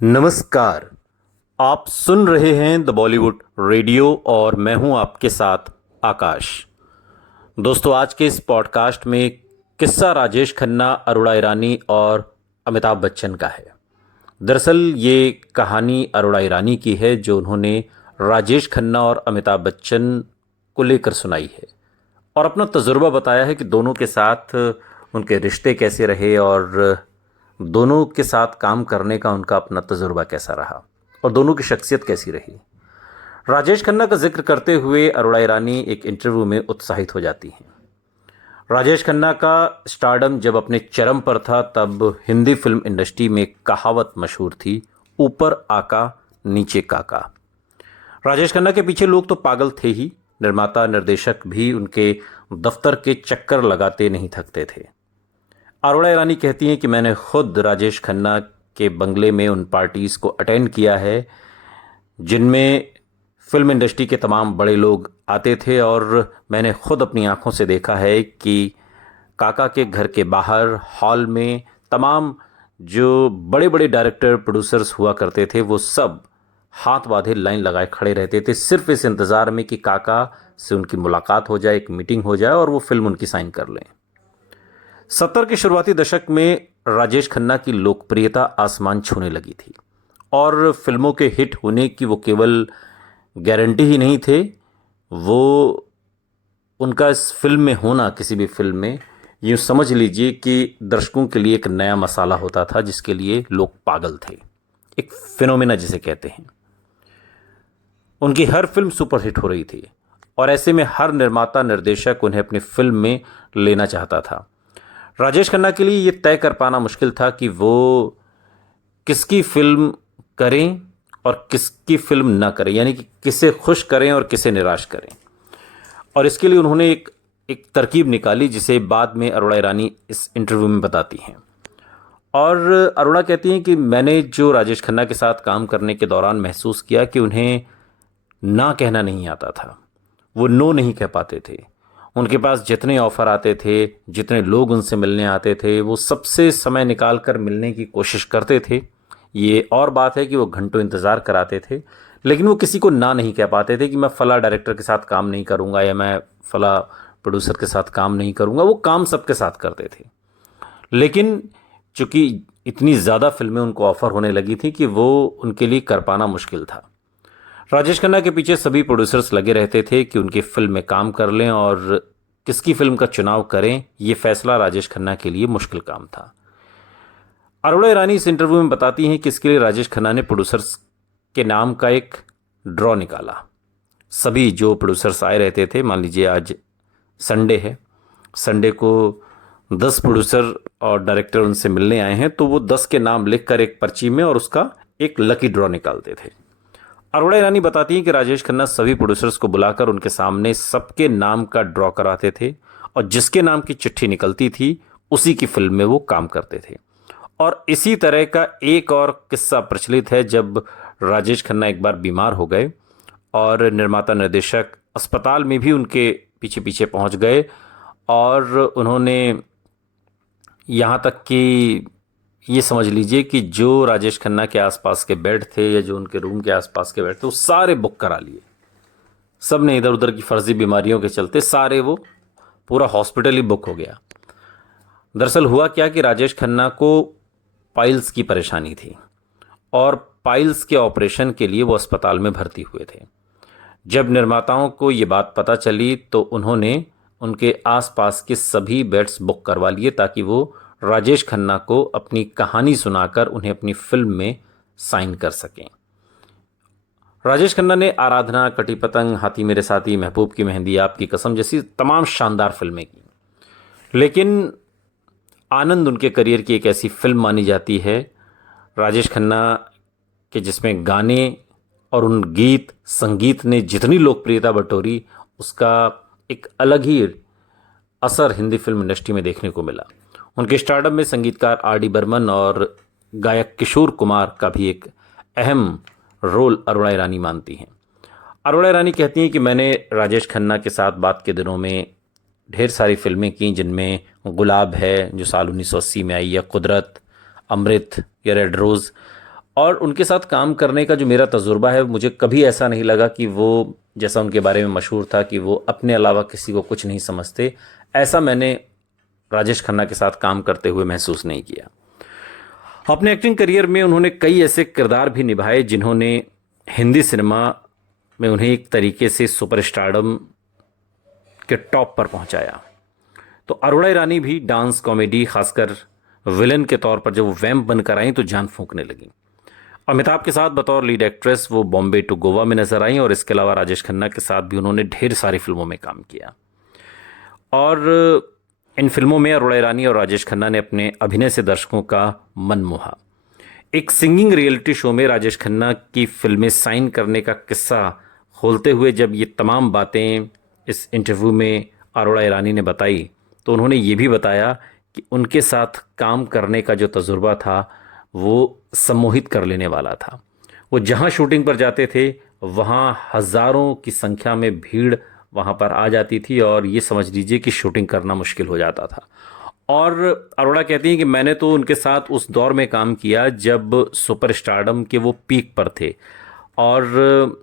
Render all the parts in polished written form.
नमस्कार। आप सुन रहे हैं द बॉलीवुड रेडियो और मैं हूं आपके साथ आकाश। दोस्तों, आज के इस पॉडकास्ट में किस्सा राजेश खन्ना, अरोड़ा ईरानी और अमिताभ बच्चन का है। दरअसल ये कहानी अरोड़ा ईरानी की है जो उन्होंने राजेश खन्ना और अमिताभ बच्चन को लेकर सुनाई है और अपना तजुर्बा बताया है कि दोनों के साथ उनके रिश्ते कैसे रहे और दोनों के साथ काम करने का उनका अपना तजुर्बा कैसा रहा और दोनों की शख्सियत कैसी रही। राजेश खन्ना का जिक्र करते हुए अरोड़ा ईरानी एक इंटरव्यू में उत्साहित हो जाती हैं। राजेश खन्ना का स्टारडम जब अपने चरम पर था तब हिंदी फिल्म इंडस्ट्री में एक कहावत मशहूर थी, ऊपर आका नीचे काका। राजेश खन्ना के पीछे लोग तो पागल थे ही, निर्माता निर्देशक भी उनके दफ्तर के चक्कर लगाते नहीं थकते थे। अरोड़ा ईरानी कहती हैं कि मैंने खुद राजेश खन्ना के बंगले में उन पार्टीज़ को अटेंड किया है जिनमें फिल्म इंडस्ट्री के तमाम बड़े लोग आते थे और मैंने खुद अपनी आंखों से देखा है कि काका के घर के बाहर हॉल में तमाम जो बड़े बड़े डायरेक्टर प्रोड्यूसर्स हुआ करते थे वो सब हाथ बांधे लाइन लगाए खड़े रहते थे, सिर्फ इस इंतज़ार में कि काका से उनकी मुलाकात हो जाए, एक मीटिंग हो जाए और वो फिल्म उनकी साइन कर लें। 70 के शुरुआती दशक में राजेश खन्ना की लोकप्रियता आसमान छूने लगी थी और फिल्मों के हिट होने की वो केवल गारंटी ही नहीं थे, वो उनका इस फिल्म में होना, किसी भी फिल्म में, यूँ समझ लीजिए कि दर्शकों के लिए एक नया मसाला होता था जिसके लिए लोग पागल थे, एक फिनोमेना जिसे कहते हैं। उनकी हर फिल्म सुपरहिट हो रही थी और ऐसे में हर निर्माता निर्देशक उन्हें अपनी फिल्म में लेना चाहता था। राजेश खन्ना के लिए ये तय कर पाना मुश्किल था कि वो किसकी फिल्म करें और किसकी फिल्म ना करें, यानी कि किसे खुश करें और किसे निराश करें। और इसके लिए उन्होंने एक तरकीब निकाली जिसे बाद में अरोड़ा ईरानी इस इंटरव्यू में बताती हैं। और अरोड़ा कहती हैं कि मैंने जो राजेश खन्ना के साथ काम करने के दौरान महसूस किया कि उन्हें ना कहना नहीं आता था, वो नो नहीं कह पाते थे। उनके पास जितने ऑफ़र आते थे, जितने लोग उनसे मिलने आते थे, वो सबसे समय निकाल कर मिलने की कोशिश करते थे। ये और बात है कि वो घंटों इंतज़ार कराते थे, लेकिन वो किसी को ना नहीं कह पाते थे कि मैं फ़ला डायरेक्टर के साथ काम नहीं करूँगा या मैं फ़ला प्रोड्यूसर के साथ काम नहीं करूँगा। वो काम सबके साथ करते थे, लेकिन चूँकि इतनी ज़्यादा फिल्में उनको ऑफ़र होने लगी थी कि वो उनके लिए कर पाना मुश्किल था। राजेश खन्ना के पीछे सभी प्रोड्यूसर्स लगे रहते थे कि उनकी फिल्म में काम कर लें और किसकी फिल्म का चुनाव करें, ये फैसला राजेश खन्ना के लिए मुश्किल काम था। अरोड़ा ईरानी इस इंटरव्यू में बताती हैं कि इसके लिए राजेश खन्ना ने प्रोड्यूसर्स के नाम का एक ड्रॉ निकाला। सभी जो प्रोड्यूसर्स आए रहते थे, मान लीजिए आज संडे है, संडे को 10 प्रोड्यूसर और डायरेक्टर उनसे मिलने आए हैं, तो वो 10 के नाम लिखकर एक पर्ची में और उसका एक लकी ड्रॉ निकालते थे। अरोड़ा ईरानी बताती हैं कि राजेश खन्ना सभी प्रोड्यूसर्स को बुलाकर उनके सामने सबके नाम का ड्रॉ कराते थे और जिसके नाम की चिट्ठी निकलती थी उसी की फिल्म में वो काम करते थे। और इसी तरह का एक और किस्सा प्रचलित है जब राजेश खन्ना एक बार बीमार हो गए और निर्माता निर्देशक अस्पताल में भी उनके पीछे पीछे पहुंच गए और उन्होंने यहाँ तक कि ये समझ लीजिए कि जो राजेश खन्ना के आसपास के बेड थे या जो उनके रूम के आसपास के बेड थे वो सारे बुक करा लिए। सब ने इधर उधर की फर्जी बीमारियों के चलते सारे, वो पूरा हॉस्पिटल ही बुक हो गया। दरअसल हुआ क्या कि राजेश खन्ना को पाइल्स की परेशानी थी और पाइल्स के ऑपरेशन के लिए वो अस्पताल में भर्ती हुए थे। जब निर्माताओं को ये बात पता चली तो उन्होंने उनके आसपास के सभी बेड्स बुक करवा लिए ताकि वो राजेश खन्ना को अपनी कहानी सुनाकर उन्हें अपनी फिल्म में साइन कर सकें। राजेश खन्ना ने आराधना, कटी पतंग, हाथी मेरे साथी, महबूब की मेहंदी, आपकी कसम जैसी तमाम शानदार फिल्में की, लेकिन आनंद उनके करियर की एक ऐसी फिल्म मानी जाती है राजेश खन्ना के जिसमें गाने और उन गीत संगीत ने जितनी लोकप्रियता बटोरी उसका एक अलग ही असर हिंदी फिल्म इंडस्ट्री में देखने को मिला। उनके स्टारडम में संगीतकार आर.डी. बर्मन और गायक किशोर कुमार का भी एक अहम रोल अरोड़ा ईरानी मानती हैं। अरोड़ा ईरानी कहती हैं कि मैंने राजेश खन्ना के साथ बात के दिनों में ढेर सारी फिल्में की जिनमें गुलाब है जो साल 1980 में आई, या कुदरत, अमृत या रेड रोज़, और उनके साथ काम करने का जो मेरा तजुर्बा है, मुझे कभी ऐसा नहीं लगा कि वो, जैसा उनके बारे में मशहूर था कि वो अपने अलावा किसी को कुछ नहीं समझते, ऐसा मैंने राजेश खन्ना के साथ काम करते हुए महसूस नहीं किया। अपने एक्टिंग करियर में उन्होंने कई ऐसे किरदार भी निभाए जिन्होंने हिंदी सिनेमा में उन्हें एक तरीके से सुपरस्टारडम के टॉप पर पहुंचाया। तो अरोड़ा ईरानी भी डांस, कॉमेडी, खासकर विलन के तौर पर जब वो वैम्प बनकर आई तो जान फूंकने लगी। अमिताभ के साथ बतौर लीड एक्ट्रेस वो बॉम्बे टू गोवा में नजर आई, और इसके अलावा राजेश खन्ना के साथ भी उन्होंने ढेर सारी फिल्मों में काम किया। और इन फिल्मों में अरोड़ा ईरानी और राजेश खन्ना ने अपने अभिनय से दर्शकों का मन मोहा। एक सिंगिंग रियलिटी शो में राजेश खन्ना की फिल्में साइन करने का किस्सा खोलते हुए जब ये तमाम बातें इस इंटरव्यू में अरोड़ा ईरानी ने बताई, तो उन्होंने ये भी बताया कि उनके साथ काम करने का जो तजुर्बा था वो सम्मोहित कर लेने वाला था। वो जहाँ शूटिंग पर जाते थे वहाँ हज़ारों की संख्या में भीड़ वहाँ पर आ जाती थी, और ये समझ लीजिए कि शूटिंग करना मुश्किल हो जाता था। और अरोड़ा कहती हैं कि मैंने तो उनके साथ उस दौर में काम किया जब सुपरस्टारडम के वो पीक पर थे, और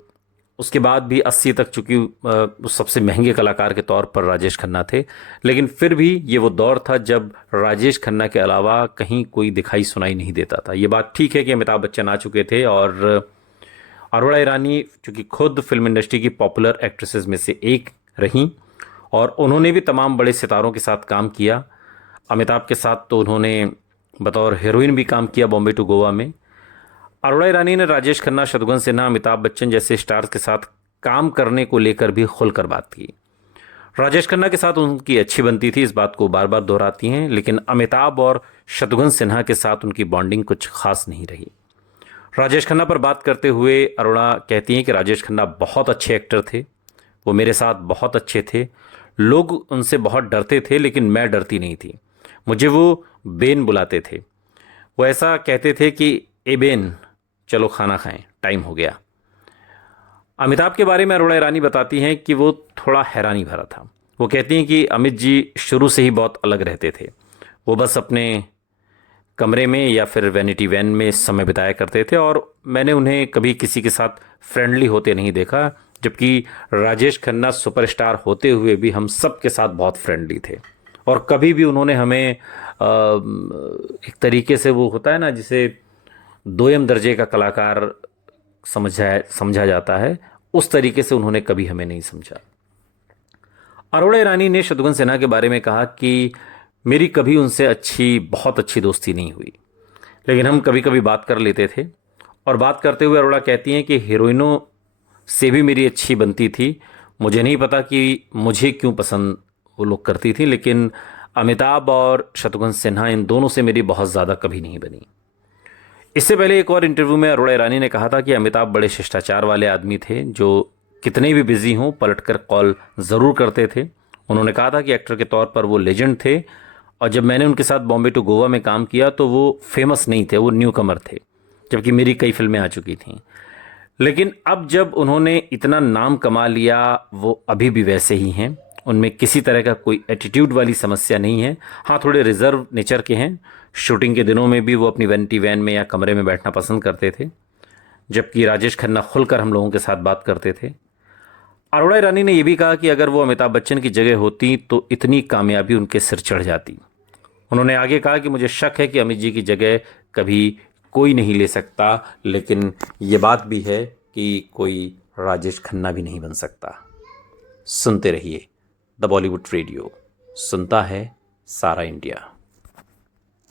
उसके बाद भी 80 तक, चूंकि सबसे महंगे कलाकार के तौर पर राजेश खन्ना थे, लेकिन फिर भी ये वो दौर था जब राजेश खन्ना के अलावा कहीं कोई दिखाई सुनाई नहीं देता था। ये बात ठीक है कि अमिताभ बच्चन आ चुके थे, और अरोड़ा ईरानी चूंकि खुद फिल्म इंडस्ट्री की पॉपुलर एक्ट्रेसेस में से एक रहीं, और उन्होंने भी तमाम बड़े सितारों के साथ काम किया। अमिताभ के साथ तो उन्होंने बतौर हीरोइन भी काम किया बॉम्बे टू गोवा में। अरोड़ा ईरानी ने राजेश खन्ना, शत्रुघ्न सिन्हा, अमिताभ बच्चन जैसे स्टार्स के साथ काम करने को लेकर भी खुलकर बात की। राजेश खन्ना के साथ उनकी अच्छी बनती थी, इस बात को बार बार दोहराती हैं, लेकिन अमिताभ और शत्रुघ्न सिन्हा के साथ उनकी बॉन्डिंग कुछ खास नहीं रही। राजेश खन्ना पर बात करते हुए अरोड़ा कहती हैं कि राजेश खन्ना बहुत अच्छे एक्टर थे, वो मेरे साथ बहुत अच्छे थे, लोग उनसे बहुत डरते थे लेकिन मैं डरती नहीं थी। मुझे वो बेन बुलाते थे, वो ऐसा कहते थे कि ए बेन चलो खाना खाएं, टाइम हो गया। अमिताभ के बारे में अरोड़ा ईरानी बताती हैं कि वो थोड़ा हैरानी भरा था। वो कहती हैं कि अमित जी शुरू से ही बहुत अलग रहते थे, वो बस अपने कमरे में या फिर वैनिटी वैन में समय बिताया करते थे, और मैंने उन्हें कभी किसी के साथ फ्रेंडली होते नहीं देखा, जबकि राजेश खन्ना सुपरस्टार होते हुए भी हम सब के साथ बहुत फ्रेंडली थे, और कभी भी उन्होंने हमें एक तरीके से, वो होता है ना जिसे दोयम दर्जे का कलाकार समझा जाता है, उस तरीके से उन्होंने कभी हमें नहीं समझा। अरोड़ा ईरानी ने शत्रुघ्न सिन्हा के बारे में कहा कि मेरी कभी उनसे बहुत अच्छी दोस्ती नहीं हुई, लेकिन हम कभी कभी बात कर लेते थे। और बात करते हुए अरोड़ा कहती हैं कि हीरोइनों से भी मेरी अच्छी बनती थी, मुझे नहीं पता कि मुझे क्यों पसंद वो लोग करती थी, लेकिन अमिताभ और शत्रुघ्न सिन्हा, इन दोनों से मेरी बहुत ज़्यादा कभी नहीं बनी। इससे पहले एक और इंटरव्यू में अरोड़ा ईरानी ने कहा था कि अमिताभ बड़े शिष्टाचार वाले आदमी थे, जो कितने भी बिजी हों पलटकर कॉल ज़रूर करते थे। उन्होंने कहा था कि एक्टर के तौर पर वो लेजेंड थे, और जब मैंने उनके साथ बॉम्बे टू गोवा में काम किया तो वो फेमस नहीं थे, वो न्यू कमर थे, जबकि मेरी कई फिल्में आ चुकी थीं। लेकिन अब जब उन्होंने इतना नाम कमा लिया, वो अभी भी वैसे ही हैं, उनमें किसी तरह का कोई एटीट्यूड वाली समस्या नहीं है। हाँ, थोड़े रिजर्व नेचर के हैं। शूटिंग के दिनों में भी वो अपनी वैनिटी वैन में या कमरे में बैठना पसंद करते थे, जबकि राजेश खन्ना खुलकर हम लोगों के साथ बात करते थे। अरोड़ा ईरानी ने यह भी कहा कि अगर वो अमिताभ बच्चन की जगह होती तो इतनी कामयाबी उनके सिर चढ़ जाती। उन्होंने आगे कहा कि मुझे शक है कि अमित जी की जगह कभी कोई नहीं ले सकता, लेकिन ये बात भी है कि कोई राजेश खन्ना भी नहीं बन सकता। सुनते रहिए द बॉलीवुड रेडियो, सुनता है सारा इंडिया।